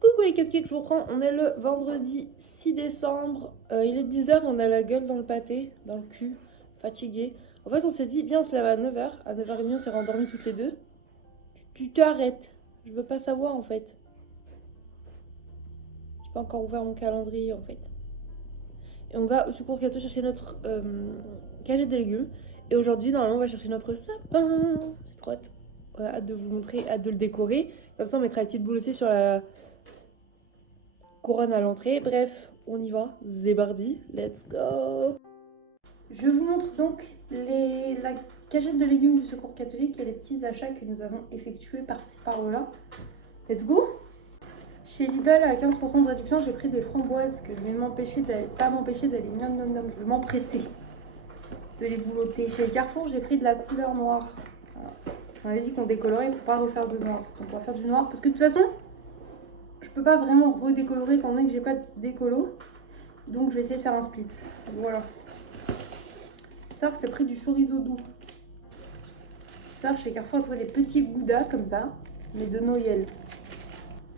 Coucou les cupcakes, je vous reprends. On est le vendredi 6 décembre. Il est 10h, on a la gueule dans le pâté, dans le cul, fatigué. En fait, on s'est dit, viens, on se lève à 9h. À 9h30, on s'est rendormis toutes les deux. Tu t'arrêtes. Je veux pas savoir en fait. J'ai pas encore ouvert mon calendrier en fait. Et on va au secours gâteau chercher notre cagette de légumes. Et aujourd'hui, normalement, on va chercher notre sapin. J'ai trop hâte. Voilà, hâte de vous montrer, hâte de le décorer. Comme ça, on mettra la petite boule aussi sur la couronne à l'entrée. Bref, on y va. Zébardi, let's go. Je vous montre donc la cagette de légumes du secours catholique et les petits achats que nous avons effectués par-ci par-là. Let's go. Chez Lidl, à 15% de réduction, j'ai pris des framboises que je vais pas m'empêcher d'aller nom nom nom. Je vais m'empresser de les boulotter. Chez Carrefour, j'ai pris de la couleur noire. Voilà. On avait dit qu'on décolorait pour pas refaire de noir. Donc on va faire du noir parce que de toute façon, je peux pas vraiment redécolorer étant donné que j'ai pas de décolo. Donc je vais essayer de faire un split. Voilà. Ça, c'est pris du chorizo doux. Ça, chez Carrefour, on trouve des petits goudas comme ça, mais de Noël.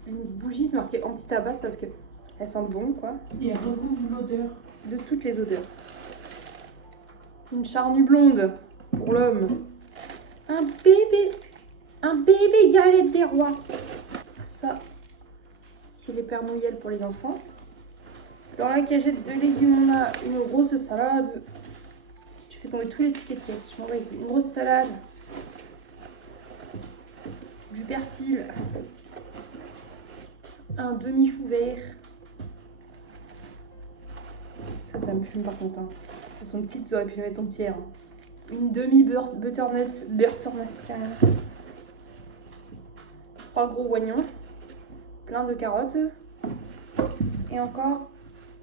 Une bougie, c'est marqué anti-tabac parce que elles sentent bon, quoi. Et elle recouvre l'odeur. De toutes les odeurs. Une charnue blonde pour l'homme. Un bébé galette des rois. Ça, c'est les Pères Noël pour les enfants. Dans la cagette de légumes, on a une grosse salade. Je fais tomber tous les tickets de caisse. Je m'envoie avec une grosse salade. Du persil. Un demi-chou vert. Ça me fume par contre. Hein. Elles sont petites, ça aurait pu les mettre en tiers. Hein. Une demi-butternut. Tiens. 3 gros oignons. Plein de carottes. Et encore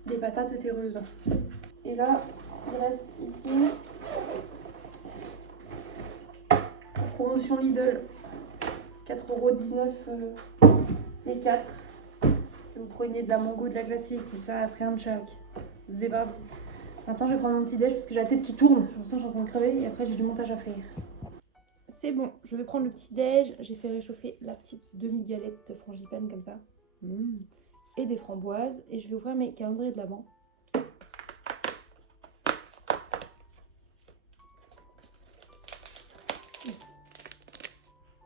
des patates terreuses. Et là, il reste ici. Promotion Lidl. 4,19 € les 4. Et vous prenez de la mango, de la classique, tout ça, après un de chaque. Zébardi. Maintenant, je vais prendre mon petit déj parce que j'ai la tête qui tourne. Pour l'instant, je suis en train de crever et après, j'ai du montage à faire. C'est bon, je vais prendre le petit déj. J'ai fait réchauffer la petite demi-galette frangipane comme ça. Et des framboises. Et je vais ouvrir mes calendriers de l'Avent.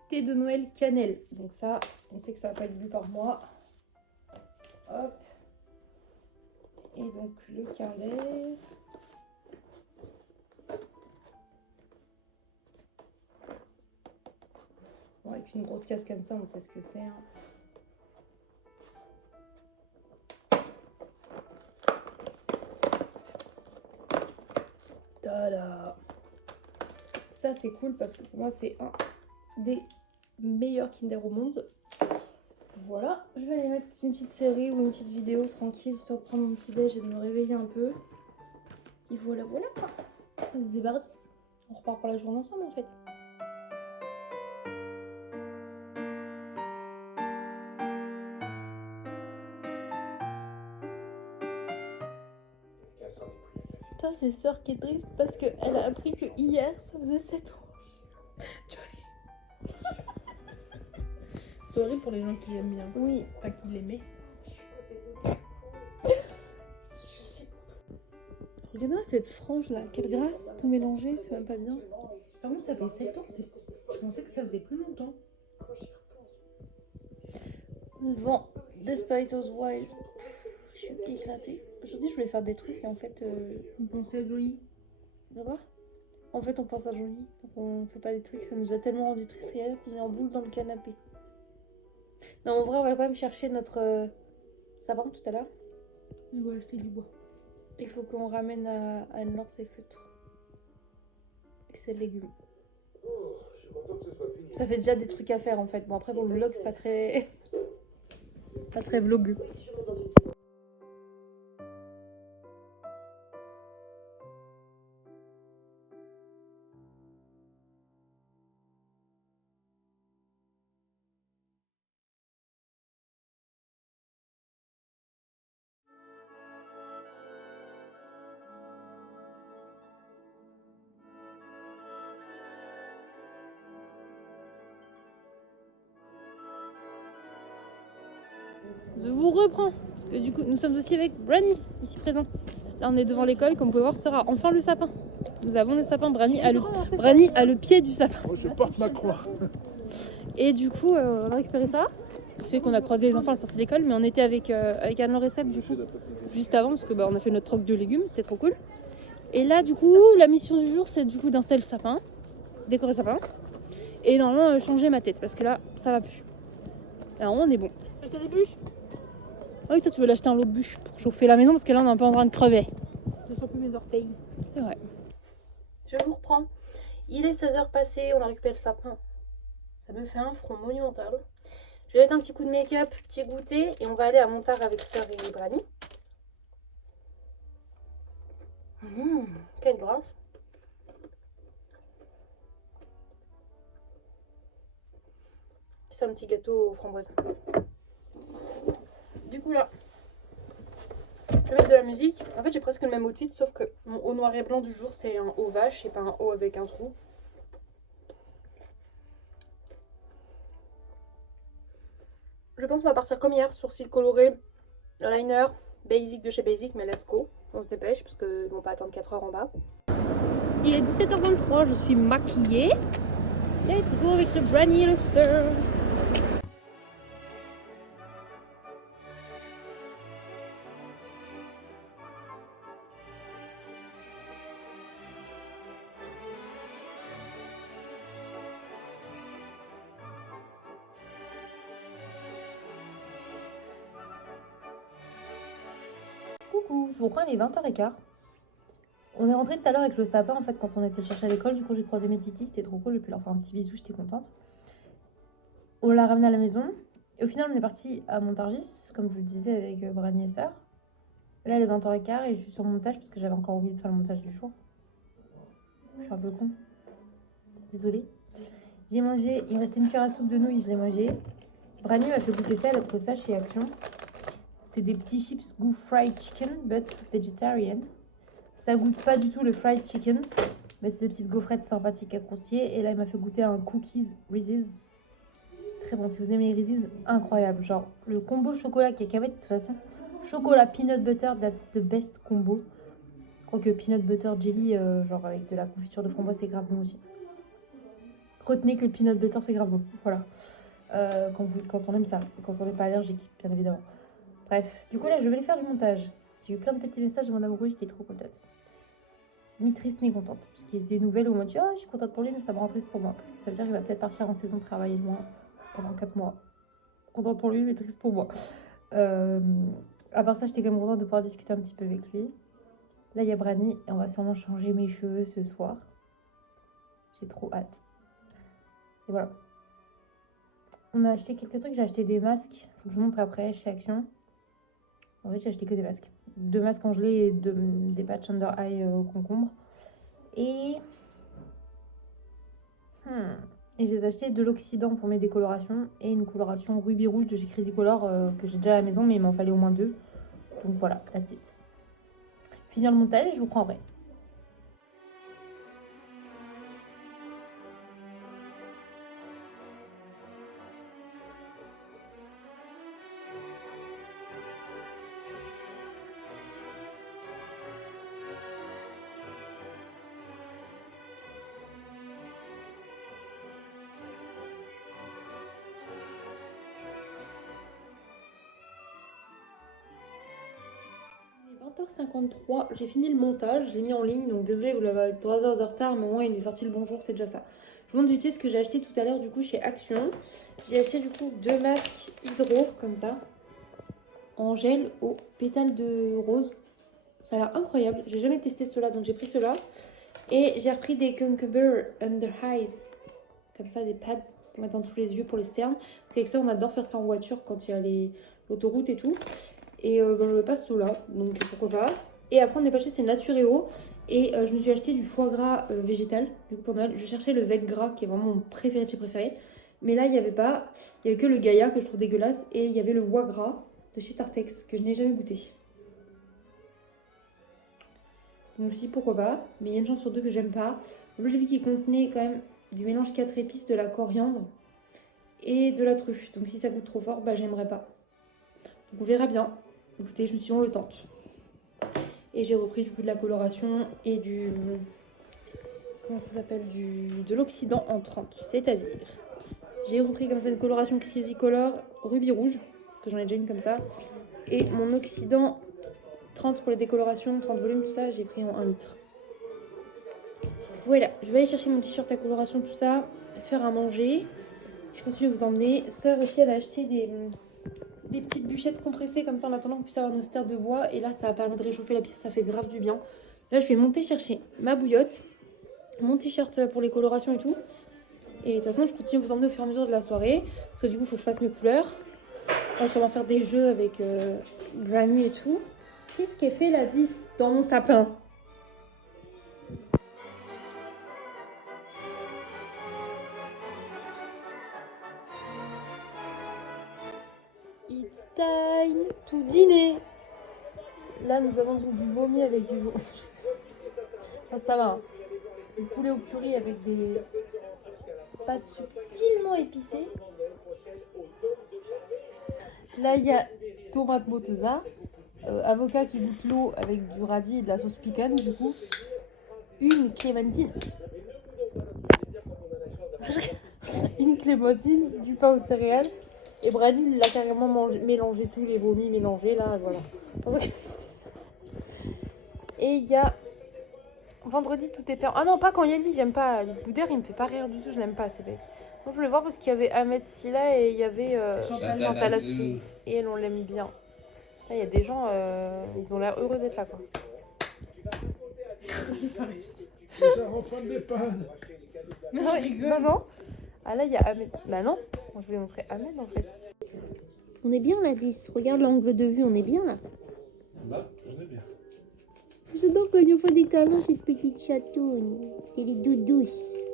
Thé de Noël cannelle. Donc ça, on sait que ça va pas être bu par moi. Hop. Et donc le carlet. Bon, et puis une grosse casse comme ça, on sait ce que c'est. Hein. Tada. Ça c'est cool parce que pour moi c'est un des meilleurs Kinder au monde. Voilà, je vais aller mettre une petite série ou une petite vidéo tranquille, histoire de prendre mon petit déj et de me réveiller un peu. Et voilà, voilà quoi. Zébardi. On repart pour la journée ensemble en fait. Ça c'est Sœur qui est triste parce qu'elle a appris que hier ça faisait 7 ans. C'est horrible pour les gens qui aiment bien. Oui. Pas qui l'aimaient. Regarde-moi cette frange là, quelle grâce, tout mélangé, c'est même pas bien. Par contre, ça fait 7 ans. Je pensais que ça faisait plus longtemps. Devant Desperados Wild. Je suis éclatée. Aujourd'hui, je voulais faire des trucs et en fait. On pensait à Jolie. D'accord. En fait, on pense à Jolie. Donc, on fait pas des trucs. Ça nous a tellement rendu triste hier qu'on est en boule dans le canapé. Non, en vrai, on va quand même chercher notre sapin tout à l'heure. On va acheter du bois. Il faut qu'on ramène à Anne-Laure ses feutres. Et ses légumes. Ça fait déjà des trucs à faire en fait. Bon, après, pour le vlog, c'est pas très. Pas très vlogueux. Je vous reprends, parce que du coup, nous sommes aussi avec Brani, ici présent. Là, on est devant l'école, comme vous pouvez voir, sera enfin le sapin. Nous avons le sapin, Brani a le pied du sapin. Oh, je porte ma croix. Et du coup, on a récupéré ça. C'est qu'on a croisé les enfants à la sortie de l'école, mais on était avec Anne-Laure et Seb, du coup, juste avant, parce que on a fait notre troc de légumes, c'était trop cool. Et là, du coup, la mission du jour, c'est du coup d'installer le sapin, décorer le sapin, et normalement changer ma tête, parce que là, ça va plus. Alors, on est bon. Acheter des bûches. Ah oui, toi, tu veux l'acheter un lot de bûches pour chauffer la maison, parce que là, on est un peu en train de crever. Je sens plus mes orteils. C'est vrai. Je vous reprends. Il est 16h passé, on a récupéré le sapin. Ça me fait un front monumental. Je vais mettre un petit coup de make-up, petit goûter, et on va aller à Montard avec Sœur et Brani. Quelle grâce. C'est un petit gâteau aux framboises. Du coup là, je vais mettre de la musique. En fait j'ai presque le même outfit, sauf que mon haut noir et blanc du jour c'est un haut vache et pas un haut avec un trou. Je pense qu'on va partir comme hier, sourcils colorés, liner, basic de chez Basic, mais let's go. On se dépêche parce qu'ils vont pas attendre 4 heures en bas. Il est 17h23, je suis maquillée. Let's go avec le Brani et le Sœur. Coucou, je vous reprends, il est 20h15. On est rentré tout à l'heure avec le sapin en fait quand on était le chercher à l'école. Du coup, j'ai croisé mes titis, c'était trop cool. J'ai pu leur faire un petit bisou, j'étais contente. On l'a ramené à la maison. Et au final, on est parti à Montargis, comme je vous le disais, avec Brani et Sœur. Là, il est 20h15 et je suis sur le montage parce que j'avais encore oublié de faire le montage du jour. Je suis un peu con. Désolée. J'ai mangé, il me restait une cuillère à soupe de nouilles, je l'ai mangé. Brani m'a fait goûter ça, elle a trouvé ça chez Action. C'est des petits chips goût fried chicken, but vegetarian. Ça goûte pas du tout le fried chicken, mais c'est des petites gaufrettes sympathiques à croustiller. Et là, il m'a fait goûter un cookies Reese's. Très bon, si vous aimez les Reese's, incroyable. Genre, le combo chocolat cacahuète, de toute façon. Chocolat peanut butter, that's the best combo. Je crois que peanut butter jelly, genre avec de la confiture de framboise, c'est grave bon aussi. Retenez que le peanut butter, c'est grave bon. Voilà. Quand on aime ça, et quand on n'est pas allergique, bien évidemment. Bref, du coup là, je vais aller faire du montage. J'ai eu plein de petits messages de mon amoureux, j'étais trop contente. Mi-triste, mi-contente. Parce qu'il y a des nouvelles où on m'a dit « Oh, je suis contente pour lui, mais ça me rend triste pour moi. » Parce que ça veut dire qu'il va peut-être partir en saison de travail loin pendant 4 mois. Contente pour lui, mais triste pour moi. À part ça, j'étais quand même contente de pouvoir discuter un petit peu avec lui. Là, il y a Brani et on va sûrement changer mes cheveux ce soir. J'ai trop hâte. Et voilà. On a acheté quelques trucs. J'ai acheté des masques. Faut que je vous montre après chez Action. En fait, j'ai acheté que des masques. 2 masques congelés et des patchs under eye au concombre. Et j'ai acheté de l'oxydant pour mes décolorations et une coloration rubis rouge de chez Crazy Color que j'ai déjà à la maison, mais il m'en fallait au moins 2. Donc voilà, that's it. Finir le montage et je vous prends après. Il est 20h53, j'ai fini le montage, je l'ai mis en ligne, donc désolé, vous l'avez avec 3 heures de retard, mais au moins il est sorti le bonjour, c'est déjà ça. Je vous montre du coup ce que j'ai acheté tout à l'heure du coup chez Action. J'ai acheté du coup 2 masques hydro comme ça, en gel aux pétales de rose. Ça a l'air incroyable, j'ai jamais testé cela, donc j'ai pris cela. Et j'ai repris des Conqueror Under Eyes, comme ça, des pads pour mettre en dessous les yeux pour les cernes. Parce qu'avec ça, on adore faire ça en voiture quand il y a l'autoroute et tout. Et je vais pas ceux-là, donc pourquoi pas. Et après, on est passé, c'est Natureo. Et je me suis acheté du foie gras végétal, du coup pour Noël. Je cherchais le veg gras, qui est vraiment mon préféré de chez préféré. Mais là, il n'y avait pas. Il n'y avait que le Gaïa, que je trouve dégueulasse. Et il y avait le foie gras de chez Tartex, que je n'ai jamais goûté. Donc je me suis dit pourquoi pas. Mais il y a une chance sur 2 que j'aime pas. Moi, j'ai vu qu'il contenait quand même du mélange 4 épices, de la coriandre et de la truffe. Donc si ça goûte trop fort, bah j'aimerais pas. Donc on verra bien. Écoutez, je me suis dit on le tente. Et j'ai repris du coup de la coloration et du... Comment ça s'appelle de l'oxydant en 30. C'est-à-dire, j'ai repris comme ça une coloration Crazy Color rubis rouge, parce que j'en ai déjà une comme ça. Et mon oxydant 30 pour les décolorations, 30 volumes, tout ça, j'ai pris en 1 litre. Voilà, je vais aller chercher mon t-shirt à coloration, tout ça, faire à manger. Je continue à vous emmener. Sœur aussi, elle a acheté des petites bûchettes compressées comme ça en attendant qu'on puisse avoir nos stères de bois. Et là, ça va permettre de réchauffer la pièce, ça fait grave du bien. Là, je vais monter chercher ma bouillotte, mon t-shirt pour les colorations et tout. Et de toute façon, je continue à vous emmener au fur et à mesure de la soirée. Parce que du coup, il faut que je fasse mes couleurs. On va sûrement faire des jeux avec Granny et tout. Qu'est-ce qu'elle fait la 10 dans mon sapin? It's time to dîner. Là, nous avons donc du vomi avec du vomi. Enfin, ça va. Hein. Du poulet au curry avec des pâtes subtilement épicées. Là, il y a tomate mozza, avocat qui goûte l'eau avec du radis et de la sauce piquante, du coup. Une clémentine. Une clémentine, du pain aux céréales. Et Brady, il a carrément mélangé tous les vomis mélangés, là, voilà. Et il y a... Vendredi, tout est permis. Ah non, pas quand il y a lui, j'aime pas. Le boudeur, il me fait pas rire du tout, je l'aime pas, c'est bête. Donc je voulais voir parce qu'il y avait Ahmed Silla et il y avait Chantal Atsou. Et elle, on l'aime bien. Là, il y a des gens, ils ont l'air heureux d'être là, quoi. Ça enfin des pannes. Non, je rigole. Maman. Ah là, il y a Ahmed. Bah non, je vais montrer Ahmed en fait. On est bien là, 10. Regarde l'angle de vue, on est bien là. Bah, on est bien. J'adore quand ils nous font des câlins, cette petite chatoune. C'est les doudous.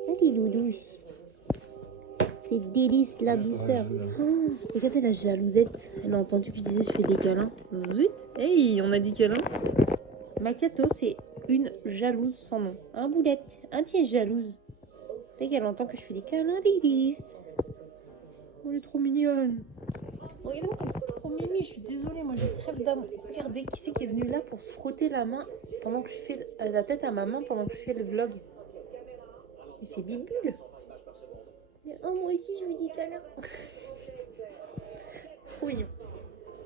Ah, des doudous. C'est délice, la douceur. Oh, regardez la jalousette. Elle a entendu que je disais je fais des câlins. Zut. Hey, on a dit câlin. Macchiato, c'est une jalouse sans nom. Un boulette. Un tiers jalouse. Dès qu'elle entend que je fais des câlins, délice. Oh, elle est trop mignonne. Regardez-moi comme c'est trop mimi, je suis désolée, moi je crève d'amour. Regardez, qui c'est qui est venu là pour se frotter la main pendant que je fais la tête à ma main pendant que je fais le vlog. Et c'est Bibule. Mais oh, moi aussi je veux des câlins. Trop mignon.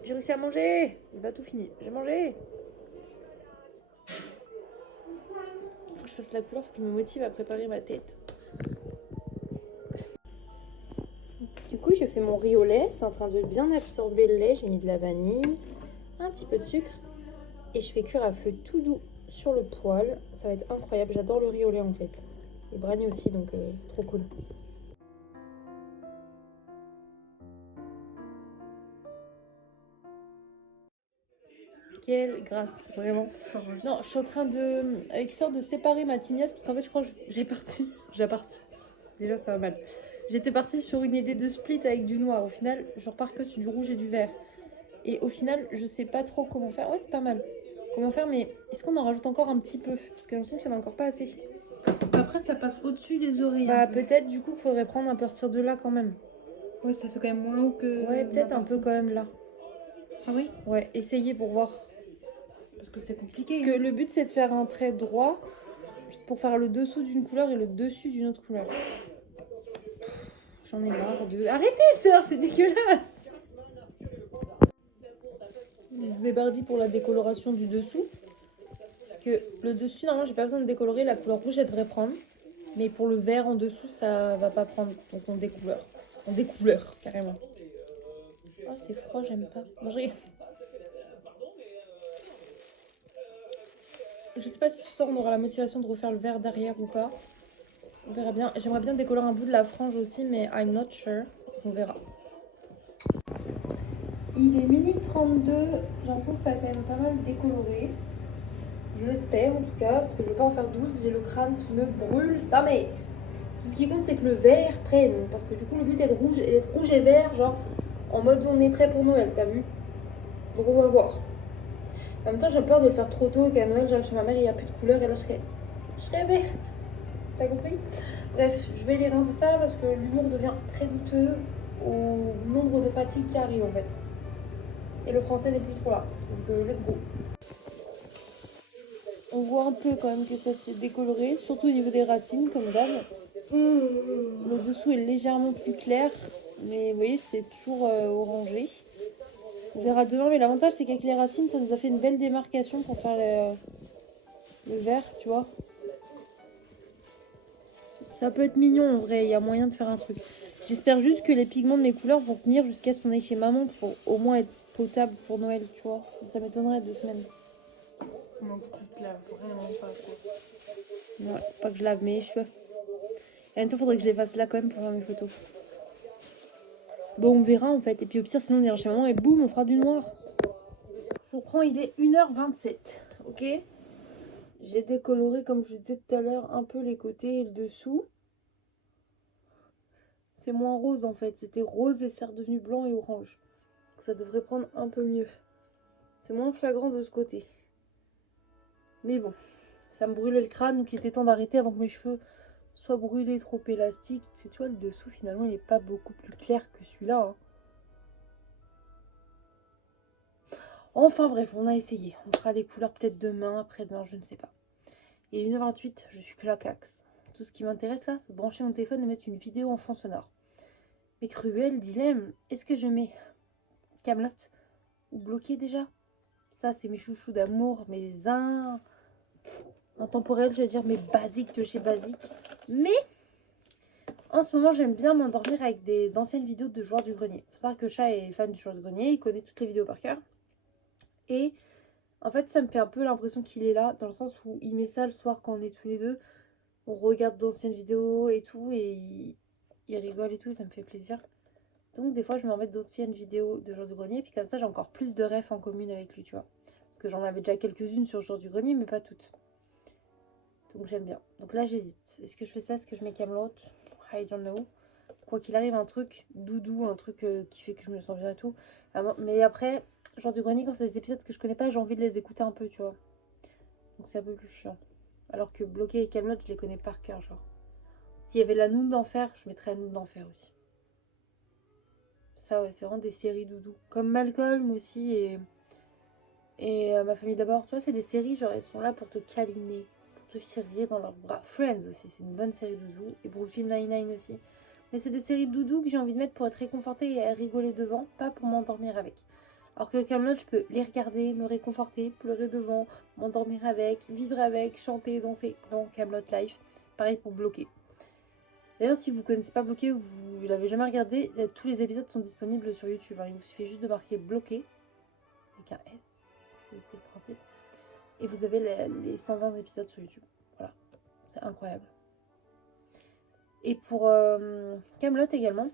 J'ai réussi à manger. Il va tout fini. J'ai mangé. Faut que je fasse la couleur, faut que je me motive à préparer ma tête. Du coup, je fais mon riz au lait. C'est en train de bien absorber le lait. J'ai mis de la vanille, un petit peu de sucre. Et je fais cuire à feu tout doux sur le poêle. Ça va être incroyable. J'adore le riz au lait en fait. Et Brani aussi, donc c'est trop cool. Quelle grâce, vraiment. Non, je suis en train de... Avec sorte de séparer ma tignasse. Parce qu'en fait, je crois que j'ai parti. Déjà, ça va mal. J'étais partie sur une idée de split avec du noir. Au final, je repars que sur du rouge et du vert. Et au final, je sais pas trop comment faire. Ouais, c'est pas mal. Comment faire, mais est-ce qu'on en rajoute encore un petit peu? Parce que je sens qu'il n'y en a encore pas assez. Après, ça passe au-dessus des oreilles. Bah, peut-être du coup qu'il faudrait prendre à partir de là quand même. Ouais, ça fait quand même moins haut que. Ouais, peut-être un peu quand même là. Ah oui? Ouais, essayez pour voir. Parce que c'est compliqué. Parce que le but, c'est de faire un trait droit pour faire le dessous d'une couleur et le dessus d'une autre couleur. J'en ai marre de... Arrêtez, sœur, c'est dégueulasse. Zébardi pour la décoloration du dessous. Parce que le dessus, normalement, j'ai pas besoin de décolorer. La couleur rouge, elle devrait prendre. Mais pour le vert en dessous, ça va pas prendre. Donc on découleur. On découleur, carrément. Oh, c'est froid, j'aime pas. Non, je sais pas si ce soir, on aura la motivation de refaire le vert derrière ou pas. On verra bien. J'aimerais bien décolorer un bout de la frange aussi, mais I'm not sure. On verra. Il est minuit 32. J'ai l'impression que ça a quand même pas mal décoloré. Je l'espère en tout cas, parce que je veux pas en faire 12. J'ai le crâne qui me brûle sa mère. Tout ce qui compte, c'est que le vert prenne. Parce que du coup, le but est d'être rouge et vert, genre en mode on est prêt pour Noël, t'as vu? Donc on va voir. En même temps, j'ai peur de le faire trop tôt et qu'à Noël, j'arrive chez ma mère et il n'y a plus de couleur et là, je serais verte. T'as compris? Bref, je vais les rincer ça parce que l'humour devient très douteux au nombre de fatigues qui arrivent en fait. Et le français n'est plus trop là. Donc let's go. On voit un peu quand même que ça s'est décoloré, surtout au niveau des racines comme d'hab. Le dessous est légèrement plus clair, mais vous voyez c'est toujours orangé. On verra demain, mais l'avantage c'est qu'avec les racines ça nous a fait une belle démarcation pour faire le vert, tu vois. Ça peut être mignon en vrai, il y a moyen de faire un truc. J'espère juste que les pigments de mes couleurs vont tenir jusqu'à ce qu'on aille chez maman pour au moins être potable pour Noël, tu vois. Ça m'étonnerait 2 semaines. Non, tu te laves vraiment pas, quoi. Ouais, pas que je lave mes cheveux. Et en même temps, faudrait que je les fasse là quand même pour faire mes photos. Bon, on verra en fait. Et puis au pire, sinon on ira chez maman et boum, on fera du noir. Je reprends, il est 1h27. Ok. J'ai décoloré, comme je vous disais tout à l'heure, un peu les côtés et le dessous. C'est moins rose en fait. C'était rose et c'est redevenu blanc et orange. Donc ça devrait prendre un peu mieux. C'est moins flagrant de ce côté. Mais bon, ça me brûlait le crâne, donc il était temps d'arrêter avant que mes cheveux soient brûlés trop élastiques. Tu vois, le dessous finalement il est pas beaucoup plus clair que celui-là. Hein. Enfin bref, on a essayé. On fera les couleurs peut-être demain, après-demain, je ne sais pas. Il est 1h28, je suis claquax. Tout ce qui m'intéresse là, c'est de brancher mon téléphone et mettre une vidéo en fond sonore. Mais cruel dilemme, est-ce que je mets Camelot ou bloqué déjà? Ça, c'est mes chouchous d'amour, mes intemporels, je vais dire mes basiques de chez Basique. Mais en ce moment, j'aime bien m'endormir avec d'anciennes vidéos de joueurs du grenier. Faut savoir que Chat est fan du joueur du grenier, il connaît toutes les vidéos par cœur. Et en fait, ça me fait un peu l'impression qu'il est là, dans le sens où il met ça le soir quand on est tous les deux. On regarde d'anciennes vidéos et tout, et il rigole et tout, et ça me fait plaisir. Donc des fois, je me remets d'anciennes vidéos de Joueurs du Grenier, puis comme ça, j'ai encore plus de refs en commune avec lui, tu vois. Parce que j'en avais déjà quelques-unes sur Joueurs du Grenier, mais pas toutes. Donc j'aime bien. Donc là, j'hésite. Est-ce que je fais ça? Est-ce que je mets Camelot? I don't know. Quoi qu'il arrive, un truc doudou, un truc qui fait que je me sens bien et tout. Mais après, Joueurs du Grenier, quand c'est des épisodes que je connais pas, j'ai envie de les écouter un peu, tu vois. Donc c'est un peu plus chiant. Alors que Bloqué et Camelot, je les connais par cœur, genre. S'il y avait la Noune d'Enfer, je mettrais la Noune d'Enfer aussi. Ça, ouais, c'est vraiment des séries doudou. Comme Malcolm aussi et Ma famille d'abord. Tu vois, c'est des séries, genre, elles sont là pour te câliner, pour te tirer dans leurs bras. Friends aussi, c'est une bonne série doudou. Et Brooklyn Nine-Nine aussi. Mais c'est des séries doudou que j'ai envie de mettre pour être réconfortée et rigoler devant, pas pour m'endormir avec. Alors que Camelot, je peux les regarder, me réconforter, pleurer devant, m'endormir avec, vivre avec, chanter, danser. Vraiment Camelot Life. Pareil pour Bloqué. D'ailleurs, si vous ne connaissez pas Bloqué ou vous l'avez jamais regardé, tous les épisodes sont disponibles sur YouTube. Hein. Il vous suffit juste de marquer Bloqué, avec un S, c'est le principe. Et vous avez les 120 épisodes sur YouTube. Voilà, c'est incroyable. Et pour Camelot également,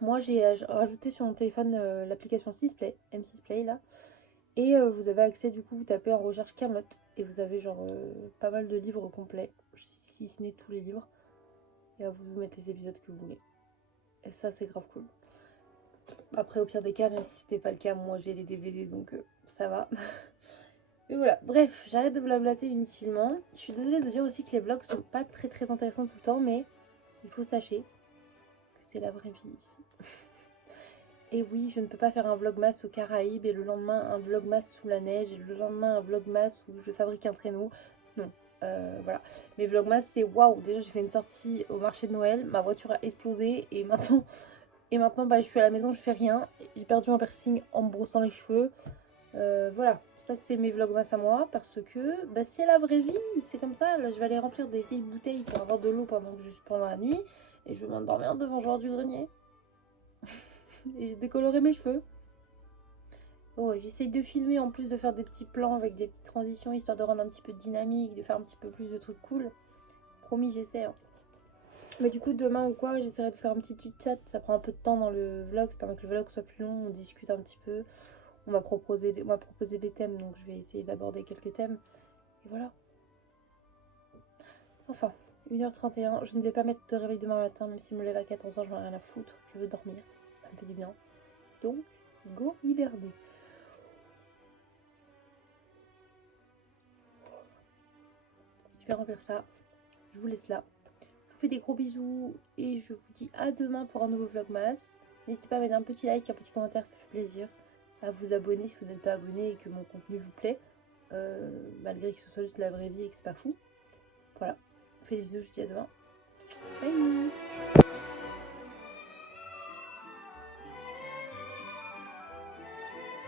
moi j'ai rajouté sur mon téléphone l'application 6play, M6play là. Et vous avez accès, du coup, vous tapez en recherche Camelot et vous avez genre pas mal de livres complets, si ce n'est tous les livres. Et à vous mettre les épisodes que vous voulez. Et ça, c'est grave cool. Après, au pire des cas, même si c'était pas le cas, moi j'ai les DVD, donc ça va. Mais voilà, bref, j'arrête de blablater inutilement. Je suis désolée de dire aussi que les vlogs sont pas très intéressants tout le temps, mais il faut sachez que c'est la vraie vie ici. Et oui, je ne peux pas faire un vlogmas aux Caraïbes et le lendemain un vlogmas sous la neige et le lendemain un vlogmas où je fabrique un traîneau. Non. Voilà, mes vlogmas c'est waouh, déjà j'ai fait une sortie au marché de Noël, ma voiture a explosé et maintenant bah, je suis à la maison, je fais rien, j'ai perdu un piercing en me brossant les cheveux. Voilà, ça c'est mes vlogmas à moi parce que bah, c'est la vraie vie, c'est comme ça. Là je vais aller remplir des vieilles bouteilles pour avoir de l'eau pendant la nuit et je vais m'endormir devant Joueur du Grenier. Et j'ai décoloré mes cheveux. Oh, j'essaye de filmer en plus de faire des petits plans avec des petites transitions histoire de rendre un petit peu dynamique, de faire un petit peu plus de trucs cool. Promis, j'essaie. Hein. Mais du coup, demain ou quoi, j'essaierai de faire un petit chit-chat. Ça prend un peu de temps dans le vlog, ça permet que le vlog soit plus long. On discute un petit peu. On m'a proposé des thèmes, donc je vais essayer d'aborder quelques thèmes. Et voilà. Enfin, 1h31. Je ne vais pas mettre de réveil demain matin, même si je me lève à 14h, j'en ai rien à foutre. Je veux dormir. Ça me fait du bien. Donc, go hiberner. Je vais remplir ça. Je vous laisse là. Je vous fais des gros bisous et je vous dis à demain pour un nouveau vlogmas. N'hésitez pas à mettre un petit like, un petit commentaire, ça fait plaisir. à vous abonner si vous n'êtes pas abonné et que mon contenu vous plaît. Malgré que ce soit juste la vraie vie et que c'est pas fou. Voilà. Je vous fais des bisous, je vous dis à demain. Bye.